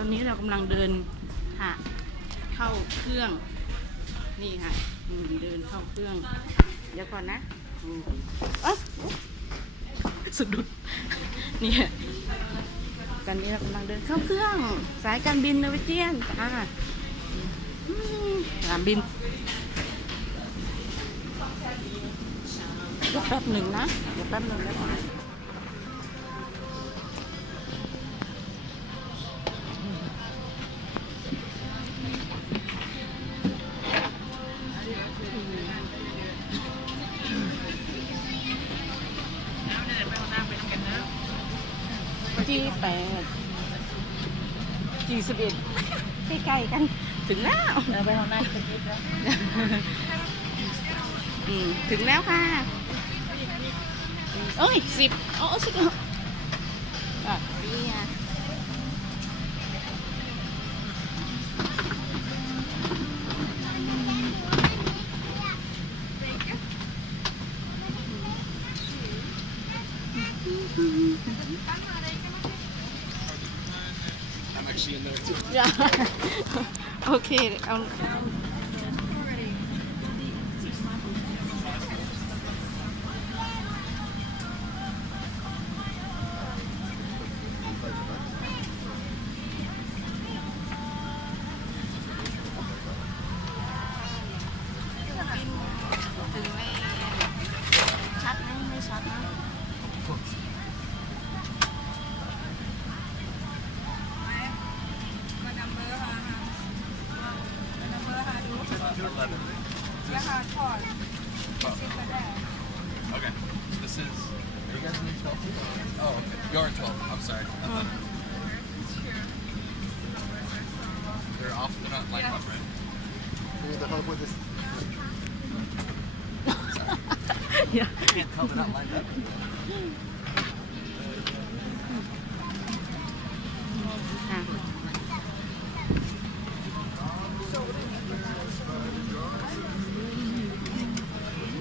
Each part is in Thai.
ตอนนี้เรากำลังเดินค่ะเข้าเครื่องนี่ค่ะเดินเข้าเครื่องเดี๋ยวก่อนนะสุดดุดนี่ตอนนี้เรากำลังเดินเข้าเครื่องสายการบินนอร์เวเจียนสนามบินเดี๋ยวแป๊บหนึ่งนะเดี๋ยวแป๊บหนึ่งนะG8 G11 ใกล้ๆกันถึงแล้วเราไปห้องน้ำถึงแล้วค่ะเอ้ย1010นี่อ่ะโอเคเอาถึงไม่ชัดนะไม่ชัดนะOkay, this is. Are you guys in 12? Oh, okay. You're in 12. I'm sorry. They're off. They're not lined up, right? The help with this. Sorry. Yeah. I can't tell they're not lined up.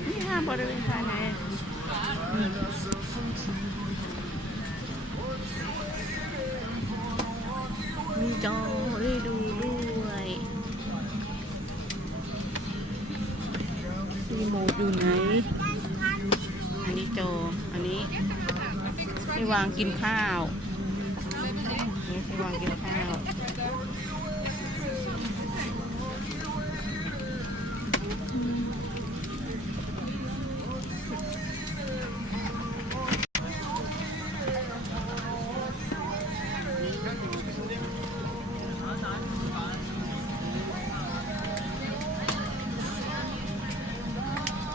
นี่ค่ะบริเวณภายในมีจอให้ดูด้วยรีโมทอยู่ไหนอันนี้จออันนี้ให้วางกินข้าวนี่ให้วางกินข้าว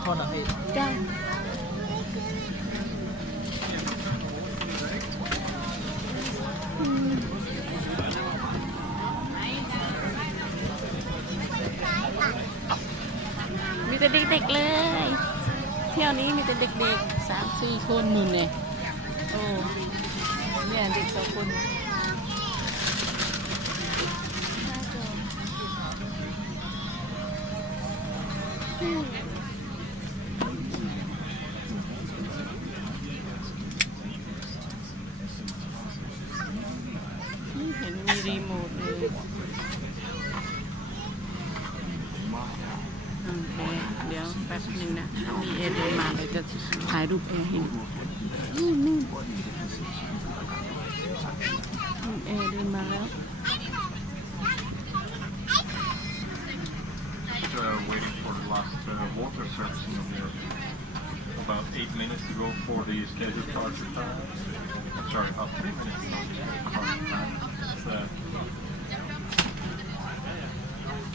โทษนะพี่ จ้ามีแต่เด็กๆเลยเที่ยวนี้มีแต่เด็กๆ3-4 คนนู่นเนี่ยโอ้เนี่ยเด็ก2 คนเห็นมีรีโมทเลยโอเคเดี๋ยวแป๊บนึงนะถ้ามีแอร์เดินมาเราจะถ่ายรูปแอร์ให้ดูนู่นแอร์เดินมาแล้ว Waiting for the last water servicing of the airplane. About 8 minutes to go for the scheduled departure time. I'm sorry, about 3 minutes to go for the departure time.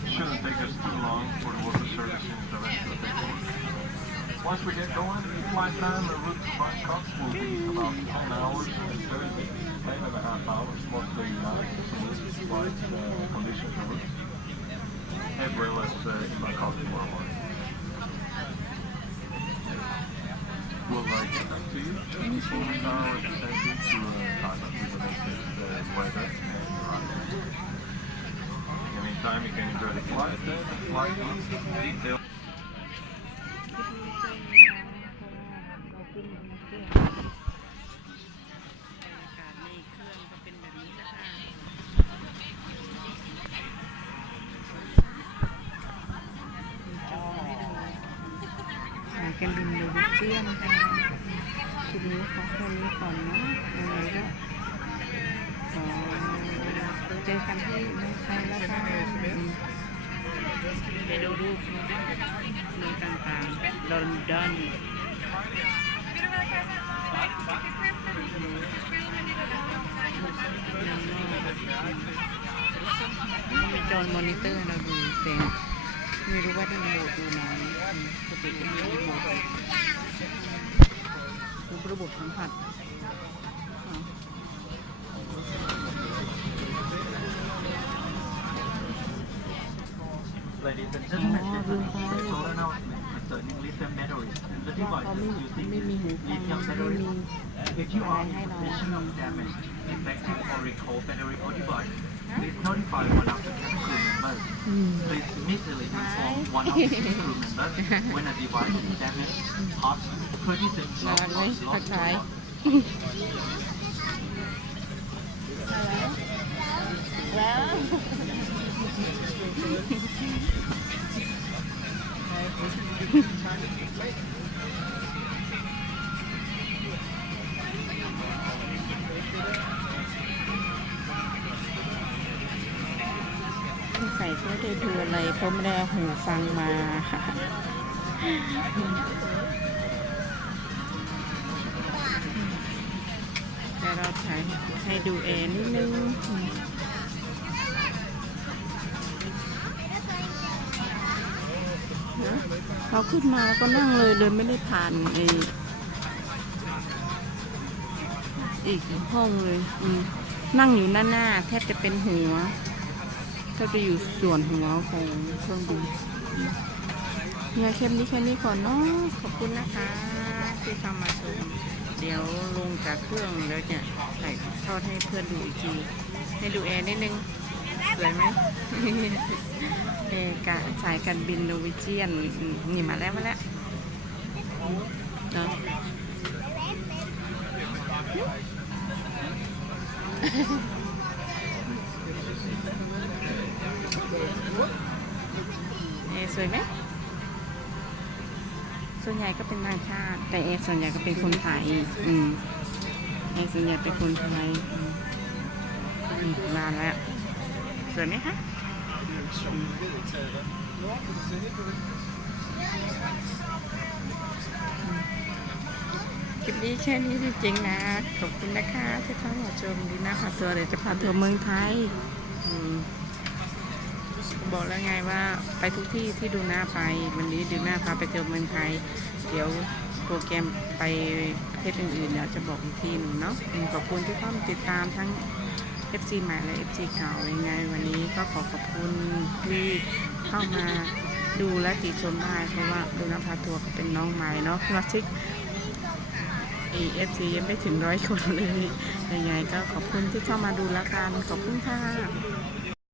It shouldn't take us too long for the water servicing of the rest of the airport. Once we get going, flight time and route to Bangkok will be about 10 hours and 10.5 hours, mostly night, flight conditions and route. As well as in Bangkok tomorrow morning. We'll get back to you now at the center to Thailand with the latest weather and arrival. In the meantime, you can enjoy the flight details. บรรยากาศในเครื่องก็เป็นแบบนี้นะคะ จียนค่ะคลิปนี้ขอแค่นี้ก่อนนะยังไงก็ขอเจอกันที่เมืองไทยแล้วค่ะไปดูรูปเมืองต่างๆลอนดอนมีจอมอนิเตอร์เราดูแต่ไม่รู้ว่าได้รีโมทดูไหนปกติจะมีรีโมทดูระบบสัมผัสLadies and gentlemen, this is a special announcement concerning lithium batteries. The device is using lithium batteries. If you are in possession of damaged, defective, or recalled battery or device, please notify one of the crew members. Please immediately inform one of the crew members when a device is damaged, hot, critical, นานไหม lost, ทักทาย แล้ว ใส่เพื่อได้ดูอะไรเพราะไม่ได้เอาหูฟังมาแต่เราถ่ายให้ดูแอร์นิดนึงเราขึ้นมาก็นั่งเลยไม่ได้ผ่านอีกห้องเลยนั่งอยู่หน้าแทบจะเป็นหัวก็จะอยู่ส่วนหัวของเครื่องบินเนี่ยแค่นี้ก่อนเนาะขอบคุณนะคะที่เข้ามาชมเดี๋ยวลงจากเครื่องแล้วจะถ่ายทอดให้เพื่อนดูอีกทีให้ดูแอร์นิดนึงสวยไหม กะสายการบินโนวิเจียนนี่มาแล้วเนาะสวยไหมส่วนใหญ่ก็เป็นต่างชาติแต่ส่วนใหญ่ก็เป็นคนไทยส่วนใหญ่เป็นคนไทยมาแล้วสวยไหมคะคลิปนี้แค่นี้จริงๆนะขอบคุณนะคะที่เข้ามาชมดีนะค่ะตัวเดี๋ยวจะพาทัวร์เมืองไทยบอกแล้วไงว่าไปทุกที่ที่ดูหน้าไปวันนี้ดูหน้าพาไปเที่ยวเมืองไทยเดี๋ยวโปรแกรมไปประเทศอื่นๆเดี๋ยวจะบอกอีกทีหนึ่งเนาะขอบคุณที่เข้ามาติดตามทั้ง FC ใหม่และ FC เก่ายังไงวันนี้ก็ขอบคุณที่เข้ามาดูและติชมได้เพราะว่าดูนะพาทัวร์ก็เป็นน้องใหม่เนาะมาชิกFC ยังไม่ถึง100 คนเลยยังไงก็ขอบคุณที่เข้ามาดูแล้วกันขอบคุณค่ะ